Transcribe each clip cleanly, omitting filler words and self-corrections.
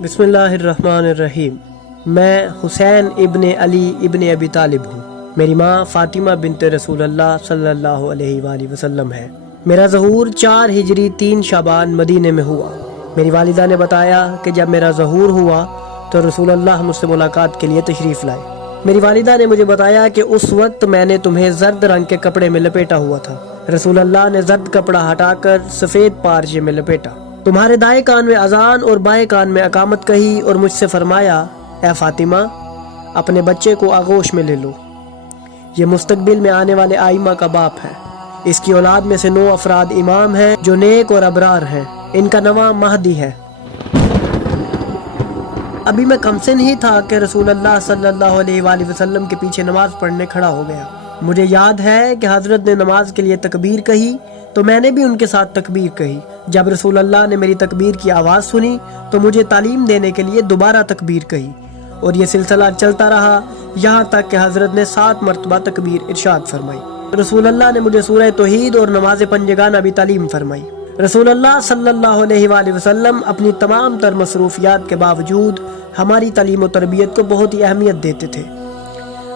बिस्मिल्लाहिर्रहमानिर्रहीम। मैं हुसैन इब्न अली इब्न अबी तालिब हूँ। मेरी माँ फातिमा बिनत रसूलुल्लाह सल्लल्लाहु अलैहि वसल्लम है। मेरा ज़हूर 4 हिजरी 3 शाबान मदीने में हुआ। मेरी वालिदा ने बताया कि जब मेरा ज़हूर हुआ तो रसूलुल्लाह मुझसे मुलाकात के लिए तशरीफ़ लाए। मेरी वालिदा ने मुझे बताया कि उस वक्त मैंने तुम्हें जर्द रंग के कपड़े में लपेटा हुआ था। रसूलुल्लाह ने जर्द कपड़ा हटाकर सफ़ेद पारजे में लपेटा। तुम्हारे दाएं कान में अजान और बाएं कान में अकामत कही और मुझसे फरमाया, ए फातिमा, अपने बच्चे को आगोश में ले लो। ये मुस्तकबिल में आने वाले आइमा का बाप है। इसकी औलाद में से 9 अफराद इमाम हैं जो नेक और अबरार हैं। इनका नवा महदी है। अभी मैं कमसिन ही था कि रसूलुल्लाह सल्लल्लाहु अलैहि वसल्लम के पीछे नमाज पढ़ने खड़ा हो गया। मुझे याद है कि हजरत ने नमाज के लिए तकबीर कही तो मैंने भी उनके साथ तकबीर कही। जब रसूलुल्लाह ने मेरी तकबीर की आवाज़ सुनी तो मुझे तालीम देने के लिए दोबारा तकबीर कही और ये सिलसिला चलता रहा यहाँ तक कि हजरत ने 7 मरतबा तकबीर इरशाद फरमाई। रसूलुल्लाह ने मुझे सूरह तौहीद और नमाज पंजगाना भी तालीम फरमाई। रसूलुल्लाह सल्लल्लाहु अलैहि वसल्लम अपनी तमाम तर मसरूफियात के बावजूद हमारी तालीम और तरबियत को बहुत ही अहमियत देते थे।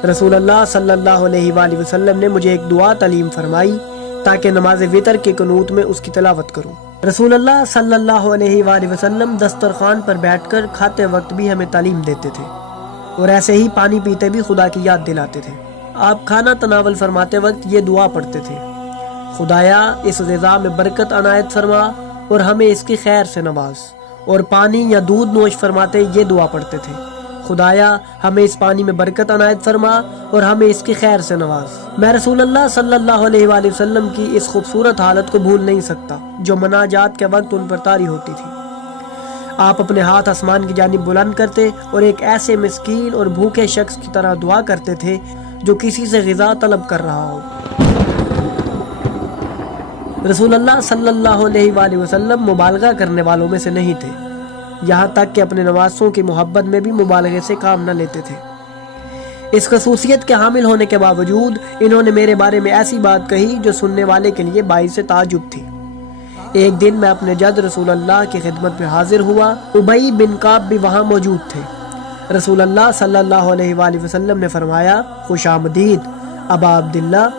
रसूलुल्लाह सल्लल्लाहु अलैहि वसल्लम ने मुझे एक दुआ तालीम फरमाई ताकि नमाज वितर के कुनूत में उसकी तिलावत करूं। रसूलुल्लाह सल्लल्लाहु अलैहि वसल्लम दस्तरखान पर बैठकर खाते वक्त भी हमें तालीम देते थे और ऐसे ही पानी पीते भी खुदा की याद दिलाते थे। आप खाना तनावल फरमाते वक्त ये दुआ पढ़ते थे, खुदाया इस ग़िज़ा में बरकत अनायत फरमा और हमें इसकी खैर से नवाज। और पानी या दूध नोश फरमाते ये दुआ पढ़ते थे, खुदाया हमें इस पानी में बरकत अनायत फरमा और हमें इसकी खैर से नवाज। मैं रसूलुल्लाह सल्लल्लाहु अलैहि वसल्लम की इस खूबसूरत हालत को भूल नहीं सकता जो मनाजात के वक्त उन पर तारी होती थी। आप अपने हाथ आसमान की जानिब बुलंद करते और एक ऐसे मिस्कीन और भूखे शख्स की तरह दुआ करते थे जो किसी से ग़िज़ा तलब कर रहा हो। रसूलुल्लाह सल्लल्लाहु अलैहि वसल्लम मुबालगा करने वालों में से नहीं थे, यहाँ तक कि अपने नवासों की मोहब्बत में भी मुबालगे से काम न लेते थे। इस खसूसियत के हामिल होने के बावजूद इन्होंने मेरे बारे में ऐसी बात कही जो सुनने वाले के लिए बाइस से ताजुब थी। एक दिन मैं अपने जद रसूलुल्लाह की खिदमत में हाजिर हुआ। उबई बिन काब भी वहाँ मौजूद थे। रसूलुल्लाह सल्लल्लाहु अलैहि वसल्लम ने फरमाया, खुशामदीद अबा अब्दुल्ला,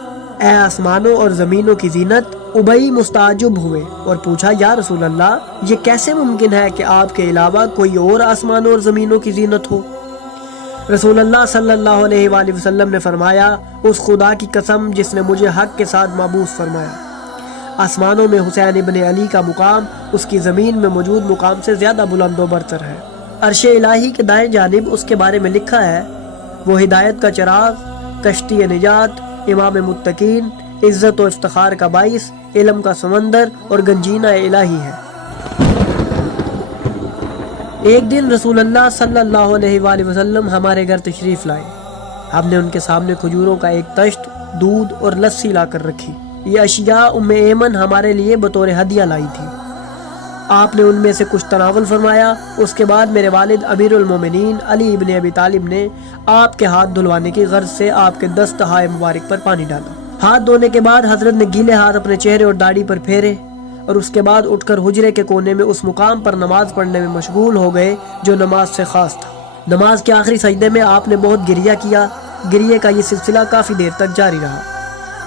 ए आसमानों और ज़मीनों की जीनत। उबई मुस्ताजुब हुए और पूछा, या रसूलल्लाह, ये कैसे मुमकिन है कि आपके अलावा कोई और आसमानों और ज़मीनों की जीनत हो? रसूलुल्लाह सल्लल्लाहु अलैहि वसल्लम ने फरमाया, उस खुदा की कसम जिसने मुझे हक के साथ माबूस फरमाया, आसमानों में हुसैन इब्न अली का मुकाम उसकी ज़मीन में मौजूद मुकाम से ज़्यादा बुलंद व बरतर है। अर्श इलाही के दाएं जानिब उसके बारे में लिखा है, वो हिदायत का चिराग, कश्ती निजात, इमाम मुत्तकीन, इज़्ज़त व इफ्तिखार का बाइस, इल्म का समंदर और गंजीना इलाही है। एक दिन रसूलुल्लाह सल्लल्लाहु अलैहि वसल्लम हमारे घर तशरीफ़ लाए। हमने उनके सामने खजूरों का एक तश्त, दूध और लस्सी लाकर रखी। ये अशिया उम्मे ऐमन हमारे लिए बतौर हदिया लाई थी। आपने उनमें से कुछ तनावल फरमाया। उसके बाद मेरे वालिद अमीरुल मोमिनीन अली इब्न अबी तालिब ने आपके हाथ धुलवाने की गर्ज से आपके दस्तहाए मुबारक पर पानी डाला। हाथ धोने के बाद हजरत ने गीले हाथ अपने चेहरे और दाढ़ी पर फेरे और उसके बाद उठकर हुजरे के कोने में उस मुकाम पर नमाज पढ़ने में मशगूल हो गए जो नमाज से खास था। नमाज के आखिरी सजदे में आपने बहुत गिरिया किया। गिरिये का ये सिलसिला काफ़ी देर तक जारी रहा।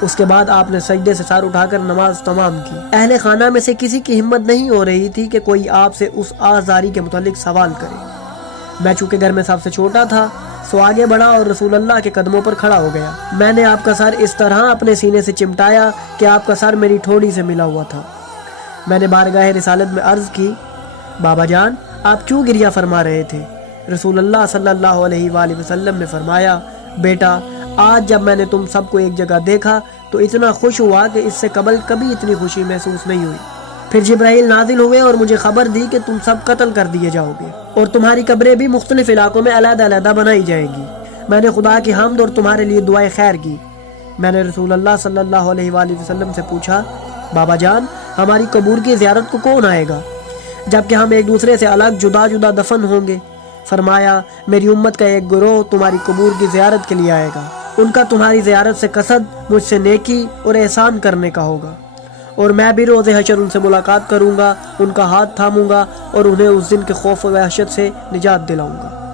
उसके बाद आपने सजदे से सर उठाकर नमाज तमाम की। अहले खाना में से किसी की हिम्मत नहीं हो रही थी कि कोई आपसे उस आज़ारी के मुतालिक सवाल करे। मैं चूँकि घर में सबसे छोटा था सो आगे बढ़ा और रसूलुल्लाह के कदमों पर खड़ा हो गया। मैंने आपका सर इस तरह अपने सीने से चिमटाया कि आपका सर मेरी ठोड़ी से मिला हुआ था। मैंने बारगाह रिसालत में अर्ज़ की, बाबा जान, आप क्यों गिरिया फरमा रहे थे? रसूलुल्लाह सल्लल्लाहु अलैहि वसल्लम ने फरमाया, बेटा, आज जब मैंने तुम सबको एक जगह देखा तो इतना खुश हुआ कि इससे कबल कभी इतनी खुशी महसूस नहीं हुई। फिर जिब्राइल नाजिल हुए और मुझे खबर दी कि तुम सब कत्ल कर दिए जाओगे और तुम्हारी कब्रें भी मुख्तलिफ इलाकों में अलग-अलग बनाई जाएंगी। मैंने खुदा की हम्द और तुम्हारे लिए दुआए खैर की। मैंने रसूलुल्लाह सल्लल्लाहु अलैहि वसल्लम से पूछा, बाबा जान, हमारी कब्र की ज़ियारत को कौन आएगा जबकि हम एक दूसरे से अलग जुदा जुदा दफन होंगे? फरमाया, मेरी उम्मत का एक गिरोह तुम्हारी कब्र की ज़ियारत के लिए आएगा। उनका तुम्हारी ज़ियारत से कसद मुझसे नेकी और एहसान करने का होगा اور میں بھی روز حشر ان سے ملاقات کروں گا، ان کا ہاتھ تھاموں گا اور انہیں اس دن کے خوف و وحشت سے نجات دلاؤں گا۔